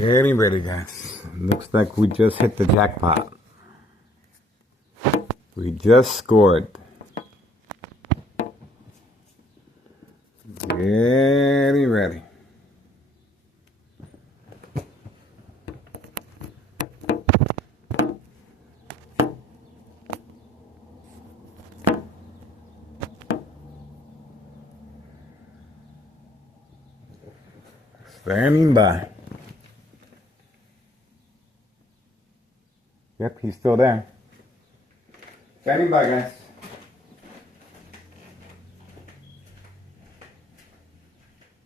Getting ready, guys. Looks like we just hit the jackpot. We just scored. Getting ready. Standing by. Yep, he's still there. Standing by, guys.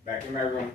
Back in my room.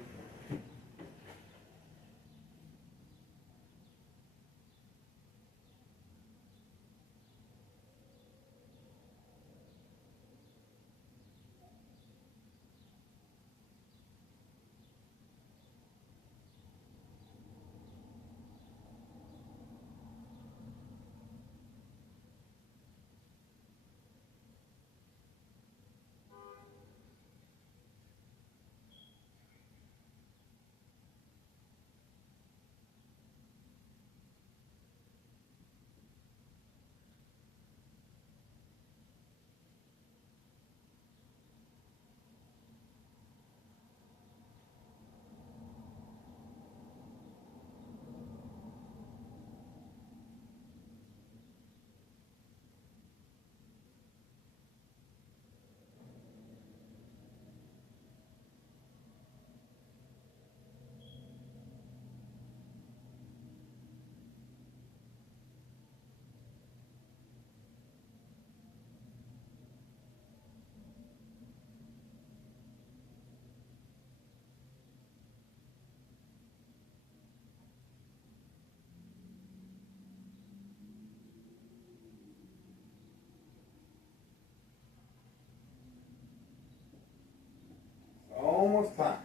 Almost time.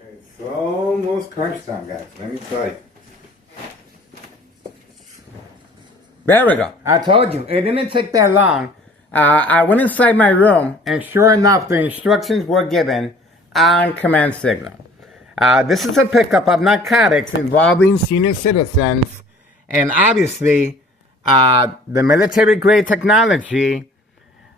It's almost crunch time, guys. Let me tell you. There we go. I told you. It didn't take that long. I went inside my room, and sure enough, the instructions were given on command signal. This is a pickup of narcotics involving senior citizens, and obviously, the military-grade technology,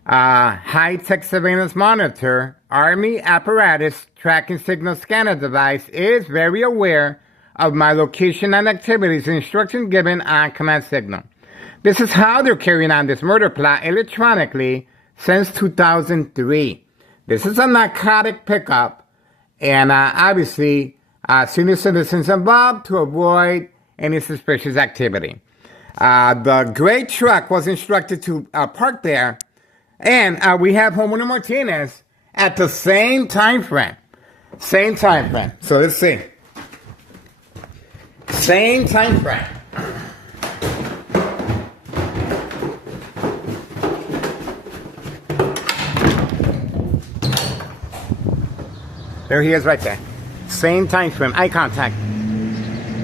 high-tech surveillance monitor, Army apparatus tracking signal scanner device is very aware of my location and activities, instructions given on command signal. This is how they're carrying on this murder plot electronically since 2003. This is a narcotic pickup, and obviously, senior citizens involved to avoid any suspicious activity. The gray truck was instructed to park there, and we have Homeowner Martinez at the same time frame. Same time frame. So let's see. Same time frame. There he is right there. Same time frame. Eye contact.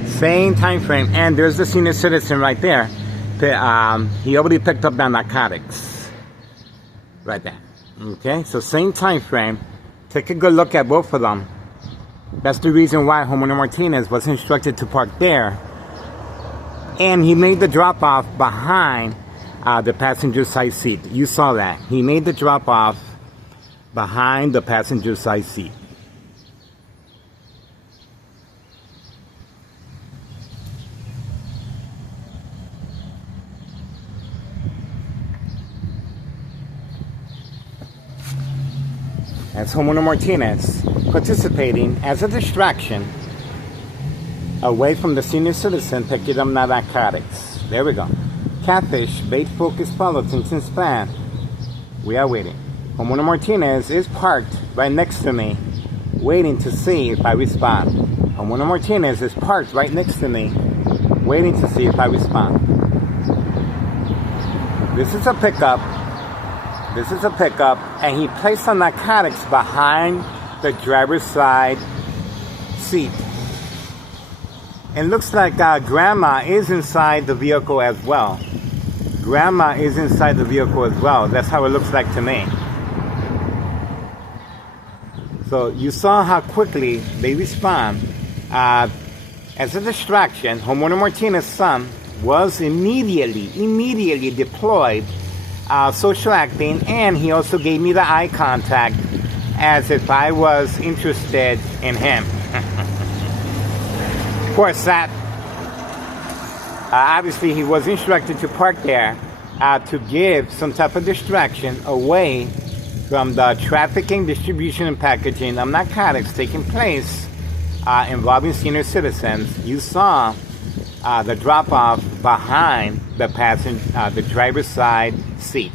Same time frame. And there's the senior citizen right there. He already picked up the narcotics. Right there. Okay, so same time frame. Take a good look at both of them. That's the reason why Homeowner Martinez was instructed to park there. And he made the drop off behind the passenger side seat. You saw that. He made the drop off behind the passenger side seat. That's Homeowner Martinez participating as a distraction away from the senior citizen picking up narcotics. There we go. Catfish, bait focus politics and span. We are waiting. Homeowner Martinez is parked right next to me, waiting to see if I respond. Homeowner Martinez is parked right next to me, waiting to see if I respond. This is a pickup. This is a pickup, and he placed the narcotics behind the driver's side seat. It looks like Grandma is inside the vehicle as well. Grandma is inside the vehicle as well. That's how it looks like to me. So you saw how quickly they respond. As a distraction, Homeowner Martinez's son was immediately deployed, social acting, and he also gave me the eye contact as if I was interested in him. Of course, that obviously he was instructed to park there to give some type of distraction away from the trafficking, distribution, and packaging of narcotics taking place involving senior citizens. You saw the drop-off behind the driver's side seat.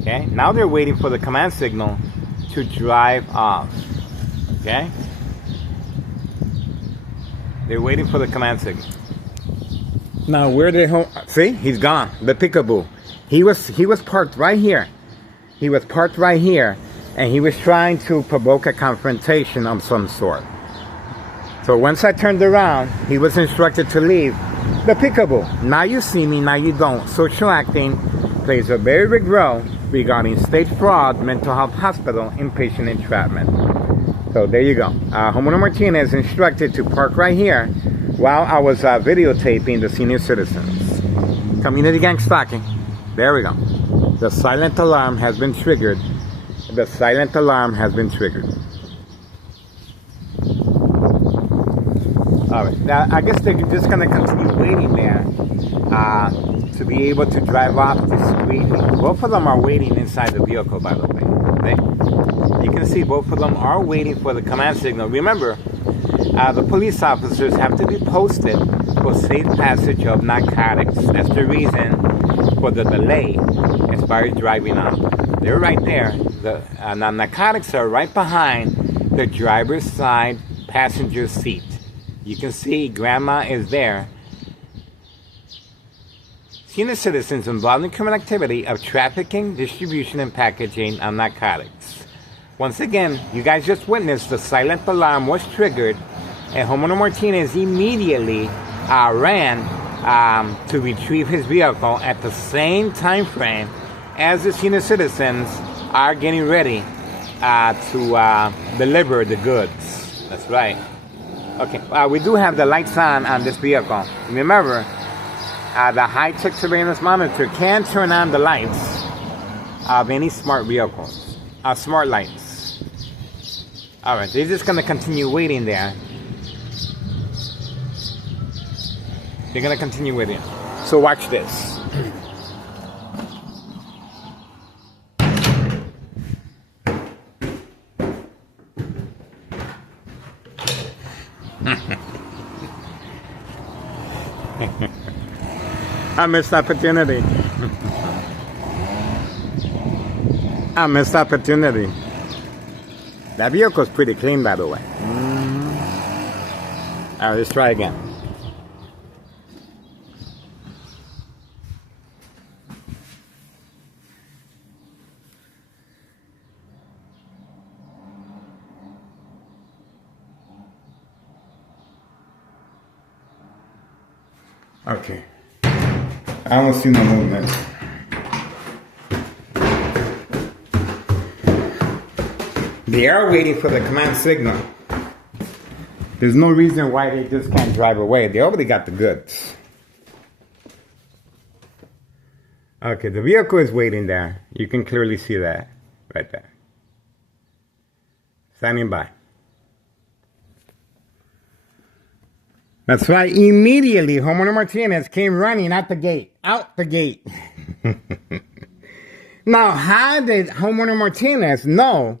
Okay, now they're waiting for the command signal to drive off. Okay, they're waiting for the command signal. Now where they see? He's gone. The peekaboo. He was parked right here. He was parked right here, and he was trying to provoke a confrontation of some sort. So once I turned around, he was instructed to leave. The peekaboo. Now you see me, now you don't. Social acting plays a very big role regarding state fraud, mental health hospital, inpatient entrapment. So there you go. Homeowner Martinez instructed to park right here while I was videotaping the senior citizens. Community gang stalking. There we go. The silent alarm has been triggered. The silent alarm has been triggered. All right. Now, I guess they're just going to continue waiting there to be able to drive off discreetly. Both of them are waiting inside the vehicle, by the way. Okay? You can see both of them are waiting for the command signal. Remember, the police officers have to be posted for safe passage of narcotics. That's the reason for the delay as far as driving off. They're right there. The narcotics are right behind the driver's side passenger seat. You can see grandma is there. Senior citizens involved in criminal activity of trafficking, distribution, and packaging of narcotics. Once again, you guys just witnessed the silent alarm was triggered, and Homeowner Martinez immediately ran to retrieve his vehicle at the same time frame as the senior citizens are getting ready to deliver the goods. That's right. Okay, we do have the lights on this vehicle. Remember, the high-tech surveillance monitor can turn on the lights of any smart vehicles, smart lights. All right, they're just going to continue waiting there. They're going to continue waiting. So watch this. I missed opportunity. I missed opportunity. That vehicle's pretty clean, by the way. All right, let's try again. Okay. I don't see no movement. They are waiting for the command signal. There's no reason why they just can't drive away. They already got the goods. Okay, the vehicle is waiting there. You can clearly see that right there. Standing by. That's right. Immediately, Homeowner Martinez came running out the gate. Out the gate. Now, how did Homeowner Martinez know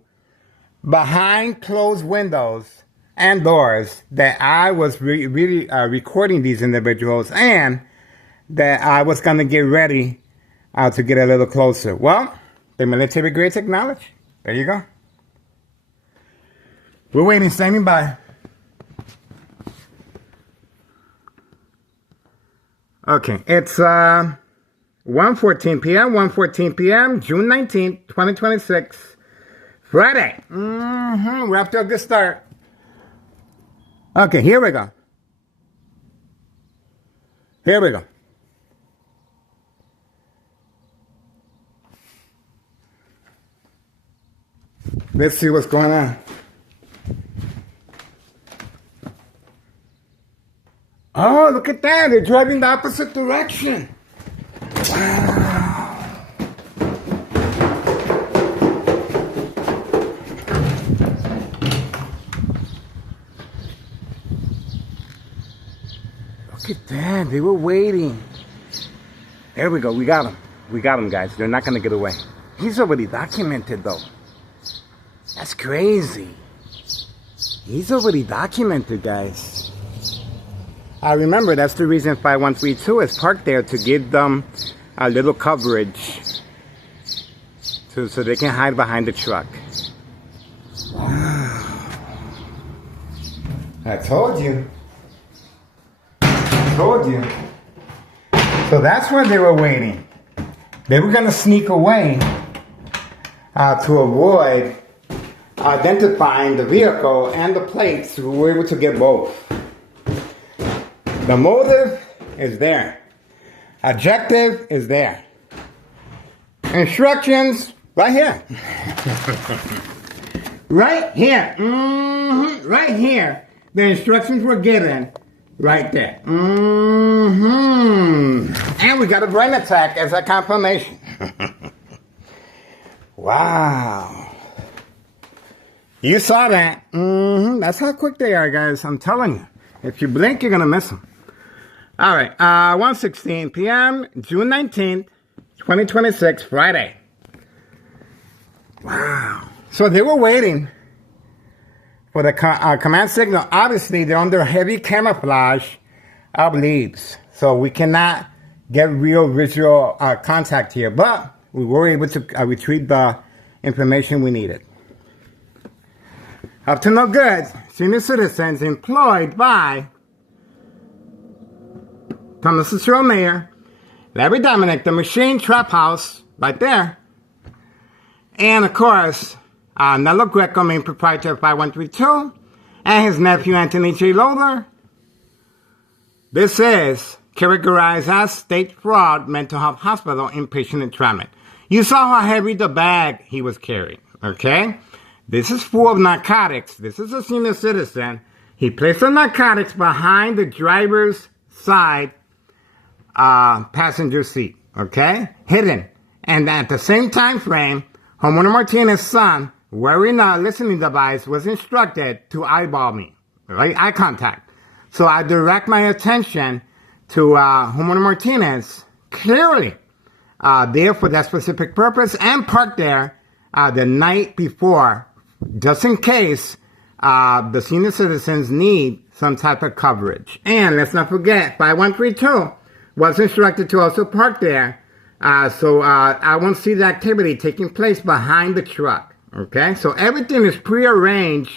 behind closed windows and doors that I was really recording these individuals and that I was going to get ready to get a little closer? Well, the military grade technology. There you go. We're waiting, standing by. Okay, it's 1:14 p.m., 1:14 p.m., June 19th, 2026, Friday. We're off to a good start. Okay, here we go. Here we go. Let's see what's going on. Oh, look at that. They're driving the opposite direction. Wow. Look at that. They were waiting. There we go. We got them. We got them, guys. They're not going to get away. He's already documented, though. That's crazy. He's already documented, guys. I remember that's the reason 5132 is parked there, to give them a little coverage so they can hide behind the truck. I told you. I told you. So that's where they were waiting. They were going to sneak away to avoid identifying the vehicle and the plates. We were able to get both. The motive is there. Objective is there. Instructions right here. Right here. Right here. The instructions were given right there. And we got a brain attack as a confirmation. Wow. You saw that. That's how quick they are, guys. I'm telling you. If you blink, you're going to miss them. All right. 1:16 p.m., June 19th, 2026, Friday. Wow. So they were waiting for the command signal. Obviously, they're under heavy camouflage of leaves. So we cannot get real visual contact here. But we were able to retrieve the information we needed. Up to no good. Senior citizens employed by Thomas Cicero Mayor, Larry Dominic, the Machine Trap House, right there. And of course, Nello Greco, main proprietor of 5132, and his nephew Anthony J. Loader. This is categorized as State Fraud Mental Health Hospital inpatient entrapment. You saw how heavy the bag he was carrying, okay? This is full of narcotics. This is a senior citizen. He placed the narcotics behind the driver's side passenger seat, okay? Hidden. And at the same time frame, Homeowner Martinez's son, wearing a listening device, was instructed to eyeball me, right? Eye contact. So I direct my attention to Homeowner Martinez, clearly there for that specific purpose, and parked there the night before, just in case the senior citizens need some type of coverage. And let's not forget, 5132 was instructed to also park there, so I won't see the activity taking place behind the truck. Okay, so everything is prearranged.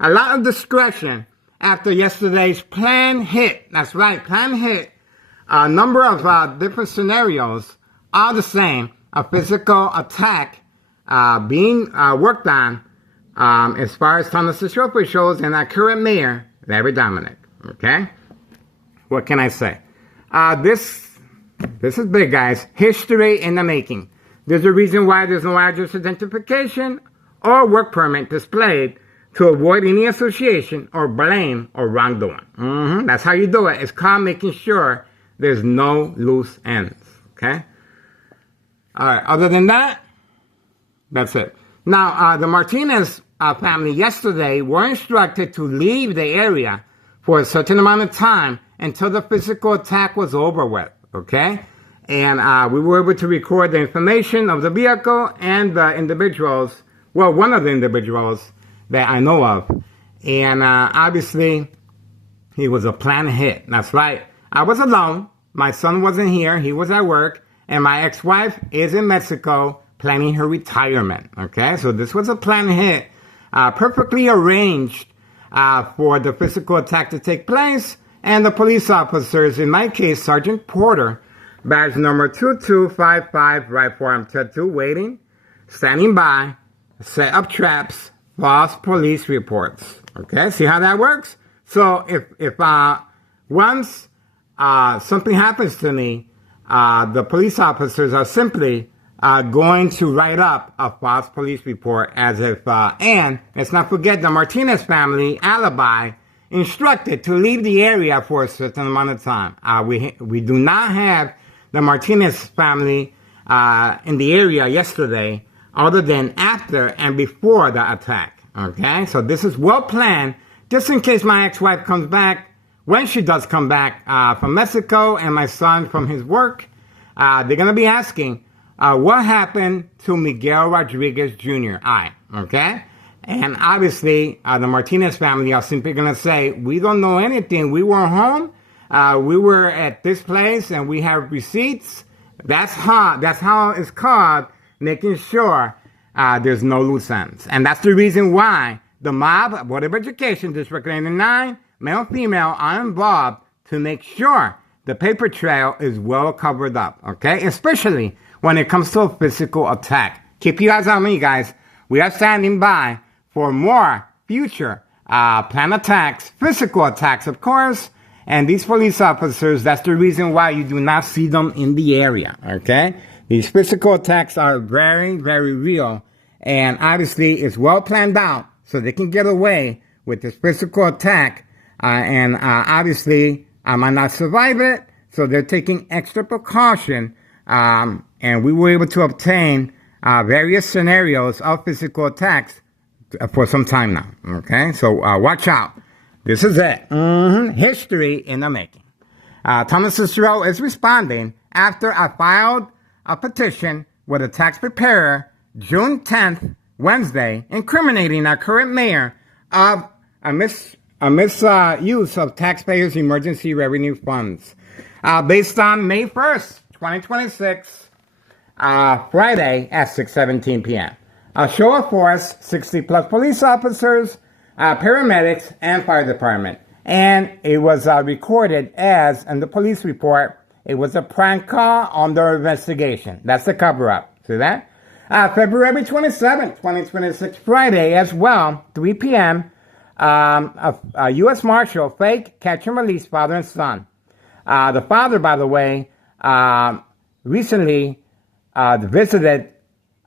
A lot of discretion after yesterday's planned hit. That's right, planned hit. A number of different scenarios, all the same. A physical attack being worked on as far as Thomas Cicero officials and our current mayor, Larry Dominic. Okay, what can I say? This is big, guys. History in the making. There's a reason why there's no address identification or work permit displayed, to avoid any association or blame or wrongdoing. That's how you do it. It's called making sure there's no loose ends. Okay? All right. Other than that, that's it. Now, the Martinez family yesterday were instructed to leave the area for a certain amount of time until the physical attack was over with. Okay? And we were able to record the information of the vehicle and the individuals, well, one of the individuals that I know of. And obviously, he was a planned hit. That's right. I was alone. My son wasn't here. He was at work. And my ex-wife is in Mexico planning her retirement. Okay? So this was a planned hit. Perfectly arranged for the physical attack to take place. And the police officers, in my case, Sergeant Porter, badge number 2255, right for him, tattoo, waiting, standing by, set up traps, false police reports. Okay, see how that works? So if once something happens to me, the police officers are simply going to write up a false police report as if, and let's not forget the Martinez family alibi instructed to leave the area for a certain amount of time. We do not have the Martinez family in the area yesterday, other than after and before the attack. Okay, so this is well planned, just in case my ex-wife comes back. When she does come back from Mexico and my son from his work, they're going to be asking, what happened to Miguel Rodriguez Jr.? Okay? And obviously, the Martinez family are simply going to say, we don't know anything. We weren't home. We were at this place and we have receipts. That's how it's called, making sure there's no loose ends. And that's the reason why the mob, Board of Education, District 89, male, female, are involved to make sure the paper trail is well covered up, okay? Especially when it comes to a physical attack. Keep your eyes on me, guys. We are standing by for more future planned attacks, physical attacks, of course. And these police officers, that's the reason why you do not see them in the area, okay? These physical attacks are very, very real. And obviously, it's well planned out so they can get away with this physical attack. Obviously, I might not survive it, so they're taking extra precaution. And we were able to obtain various scenarios of physical attacks for some time now. Okay, so watch out. This is it. History in the making. Thomas Cicero is responding after I filed a petition with a tax preparer June 10th, Wednesday, incriminating our current mayor of a misuse of taxpayers' emergency revenue funds. Based on May 1st, 2026, Friday at 6:17 p.m. A show of force, 60-plus police officers, paramedics, and fire department. And it was recorded as, in the police report, it was a prank call under investigation. That's the cover-up. See that? February 27th, 2026, Friday as well, 3 p.m., a U.S. Marshal fake catch and release father and son. The father, by the way, recently visited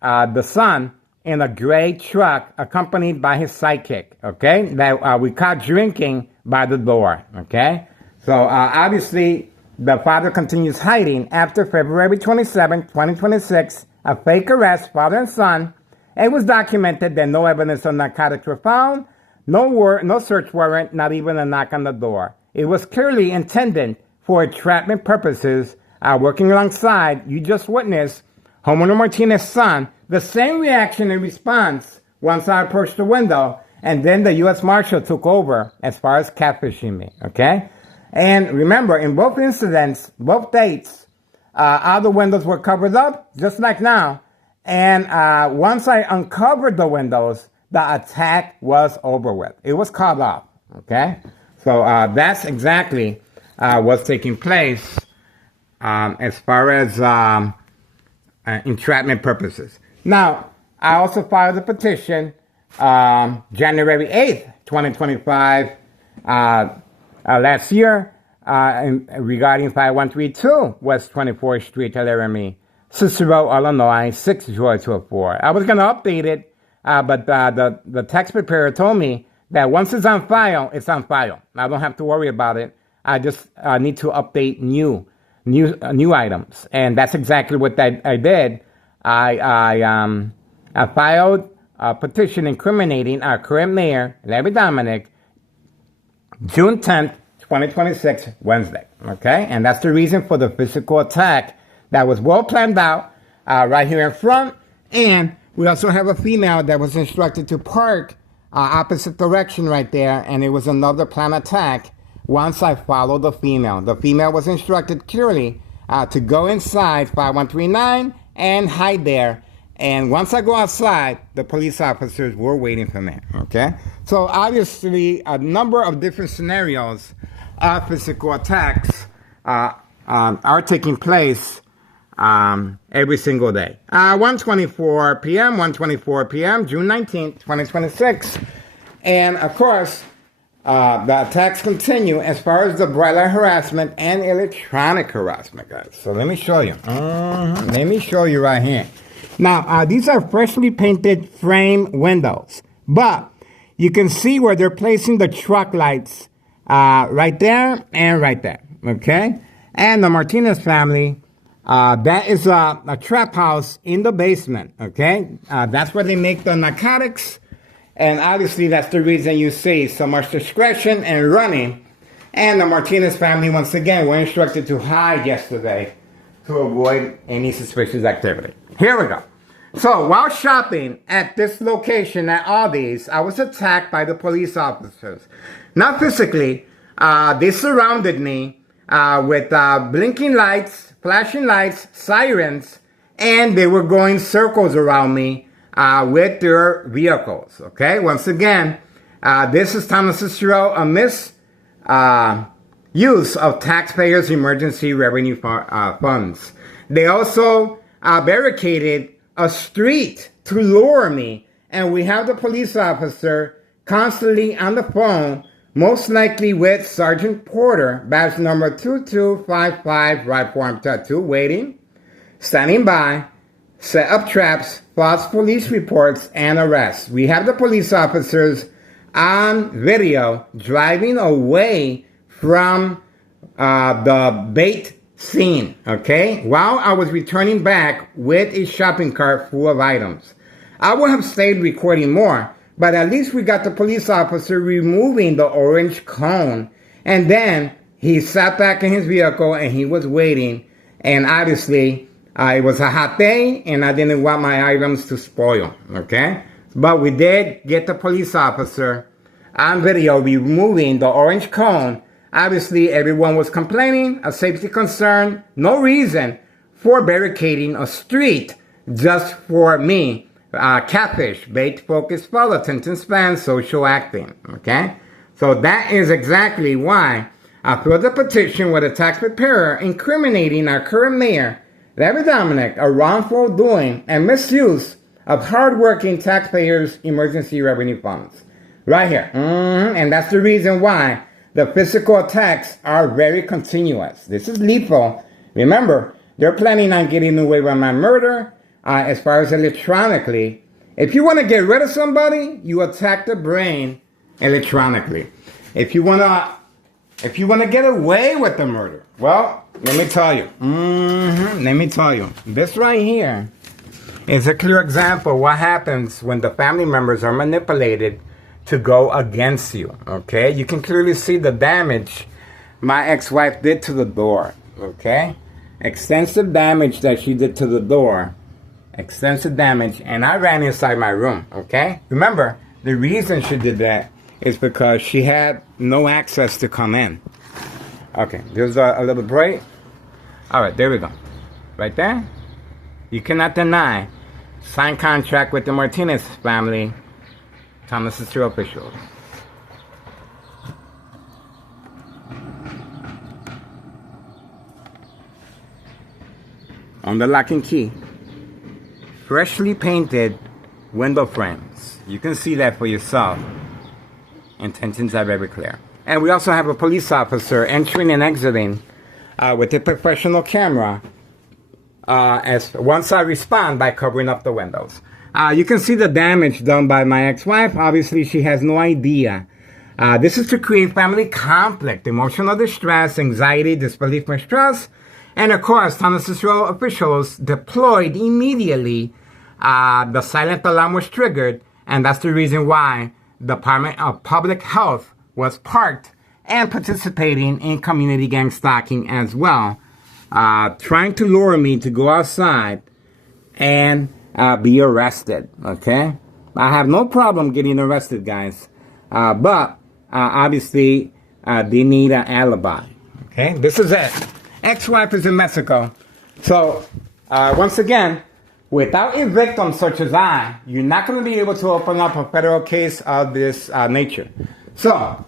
the son in a gray truck accompanied by his sidekick, okay, that we caught drinking by the door, okay? So obviously, the father continues hiding after February 27, 2026, a fake arrest, father and son. It was documented that no evidence of narcotics were found, no search warrant, not even a knock on the door. It was clearly intended for entrapment purposes, working alongside, you just witnessed, homeowner Martinez's son, the same reaction and response once I approached the window, and then the U.S. Marshal took over as far as catfishing me, okay? And remember, in both incidents, both dates, all the windows were covered up, just like now. And once I uncovered the windows, the attack was over with. It was caught off, okay? So that's exactly what's taking place as far as entrapment purposes. Now, I also filed a petition January 8th, 2025, last year, regarding 5132 West 24th Street, Laramie, Cicero, Illinois, 60204. I was going to update it, but the tax preparer told me that once it's on file, it's on file. I don't have to worry about it. I just need to update new items, and that's exactly what I did. I filed a petition incriminating our current mayor, Larry Dominic, June 10th, 2026, Wednesday. Okay, and that's the reason for the physical attack that was well planned out right here in front. And we also have a female that was instructed to park opposite direction right there, and it was another planned attack. Once I followed the female was instructed clearly to go inside 5139 and hide there. And once I go outside, the police officers were waiting for me, okay? So obviously, a number of different scenarios of physical attacks are taking place every single day. 1:24 p.m., 1:24 p.m., June 19th, 2026. And of course, the attacks continue as far as the bright light harassment and electronic harassment, guys. So let me show you. Let me show you right here. Now, these are freshly painted frame windows, but you can see where they're placing the truck lights right there and right there, okay? And the Martinez family, that is a trap house in the basement, okay? That's where they make the narcotics, and obviously that's the reason you see so much discretion and running. And the Martinez family, once again, were instructed to hide yesterday to avoid any suspicious activity. Here we go. So while shopping at this location at Aldi's, I was attacked by the police officers. Not physically, they surrounded me with blinking lights, flashing lights, sirens, and they were going circles around me with their vehicles. Okay, once again, this is Thomas Cicero, a misuse of taxpayers' emergency revenue funds. They also barricaded a street to lure me, and we have the police officer constantly on the phone, most likely with Sergeant Porter, badge number 2255, right form tattoo, waiting, standing by, set up traps, false police reports, and arrests. We have the police officers on video driving away from the bait scene, okay, while I was returning back with a shopping cart full of items. I would have stayed recording more, but at least we got the police officer removing the orange cone, and then he sat back in his vehicle and he was waiting, and obviously it was a hot day and I didn't want my items to spoil, okay? But we did get the police officer on video removing the orange cone. Obviously, everyone was complaining, a safety concern, no reason for barricading a street just for me. Catfish, bait, focus, follow, attention span, social acting, okay? So that is exactly why I filed a petition with a tax preparer incriminating our current mayor, Larry Dominic, a wrongful doing and misuse of hardworking taxpayers' emergency revenue funds. Right here. And that's the reason why the physical attacks are very continuous. This is lethal. Remember, they're planning on getting away with my murder as far as electronically. If you want to get rid of somebody, you attack the brain electronically. If you want to get away with the murder, well, let me tell you. Let me tell you. This right here is a clear example of what happens when the family members are manipulated to go against you, okay? You can clearly see the damage my ex-wife did to the door, okay? Extensive damage that she did to the door. Extensive damage, and I ran inside my room, okay? Remember, the reason she did that is because she had no access to come in. Okay, there's a little break. All right, there we go. Right there. You cannot deny. Signed contract with the Martinez family. Thomas Cicero officials. On the lock and key. Freshly painted window frames. You can see that for yourself. Intentions are very clear. And we also have a police officer entering and exiting with a professional camera once I respond by covering up the windows. You can see the damage done by my ex-wife. Obviously, she has no idea. This is to create family conflict, emotional distress, anxiety, disbelief, mistrust. And of course, Thomas Cicero officials deployed immediately. The silent alarm was triggered, and that's the reason why the Department of Public Health was parked and participating in community gang stalking as well, trying to lure me to go outside and be arrested, okay? I have no problem getting arrested, guys, but obviously they need an alibi, okay? This is it. Ex-wife is in Mexico. So, once again, without a victim such as I, you're not going to be able to open up a federal case of this nature. So,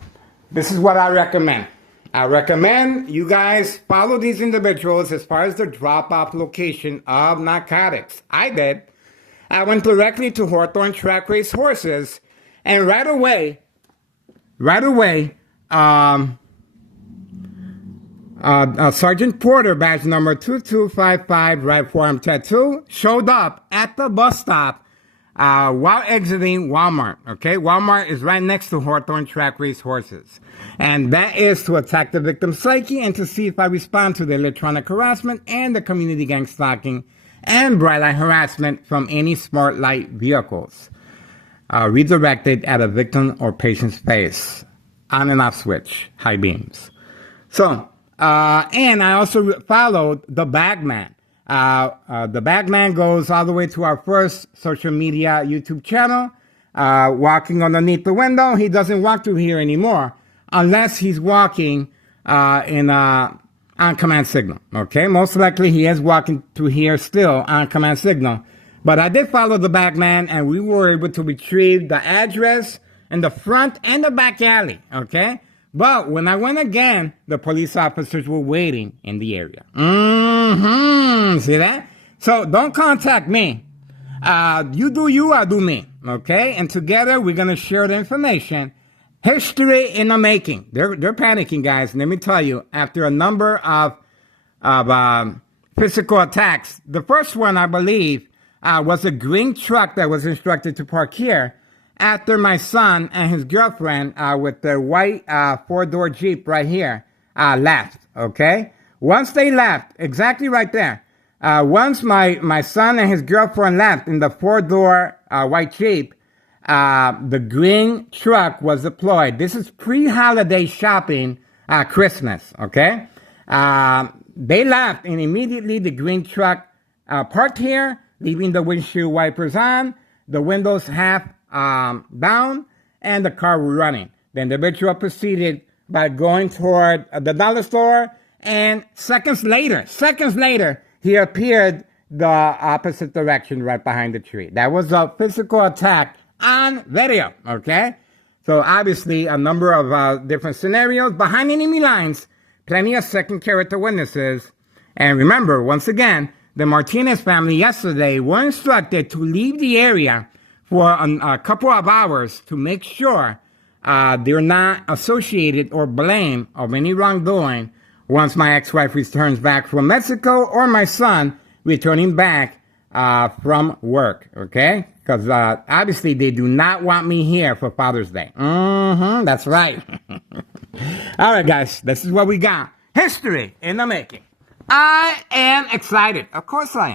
this is what I recommend. I recommend you guys follow these individuals as far as the drop-off location of narcotics. I did. I went directly to Hawthorne Track Race Horses, and right away, Sergeant Porter, badge number 2255, right forearm tattoo, showed up at the bus stop while exiting Walmart. Okay, Walmart is right next to Hawthorne Track Race Horses. And that is to attack the victim's psyche and to see if I respond to the electronic harassment and the community gang stalking and bright light harassment from any smart light vehicles redirected at a victim or patient's face. On and off switch, high beams. So, and I also followed the Bagman. The Bagman goes all the way to our first social media YouTube channel, walking underneath the window. He doesn't walk through here anymore unless he's walking on command signal. Okay, most likely he is walking through here still on command signal. But I did follow the Bagman, and we were able to retrieve the address in the front and the back alley. Okay. But when I went again, the police officers were waiting in the area. See that? So don't contact me. You do you, I do me. Okay? And together we're going to share the information. History in the making. They're panicking, guys. Let me tell you, after a number of physical attacks, the first one, I believe, was a green truck that was instructed to park here. After my son and his girlfriend with the white four-door Jeep right here left, okay? Once they left, exactly right there, once my son and his girlfriend left in the four-door white Jeep, the green truck was deployed. This is pre-holiday shopping Christmas, okay? They left, and immediately the green truck parked here, leaving the windshield wipers on, the windows half down, and the car was running. Then the individual proceeded by going toward the dollar store, and seconds later, he appeared the opposite direction right behind the tree. That was a physical attack on video, okay? So obviously a number of different scenarios behind enemy lines, plenty of second character witnesses. And remember, once again, the Martinez family yesterday were instructed to leave the area for a couple of hours to make sure they're not associated or blamed of any wrongdoing once my ex-wife returns back from Mexico or my son returning back from work, okay? Because obviously they do not want me here for Father's Day. That's right. All right, guys, this is what we got. History in the making. I am excited. Of course I am.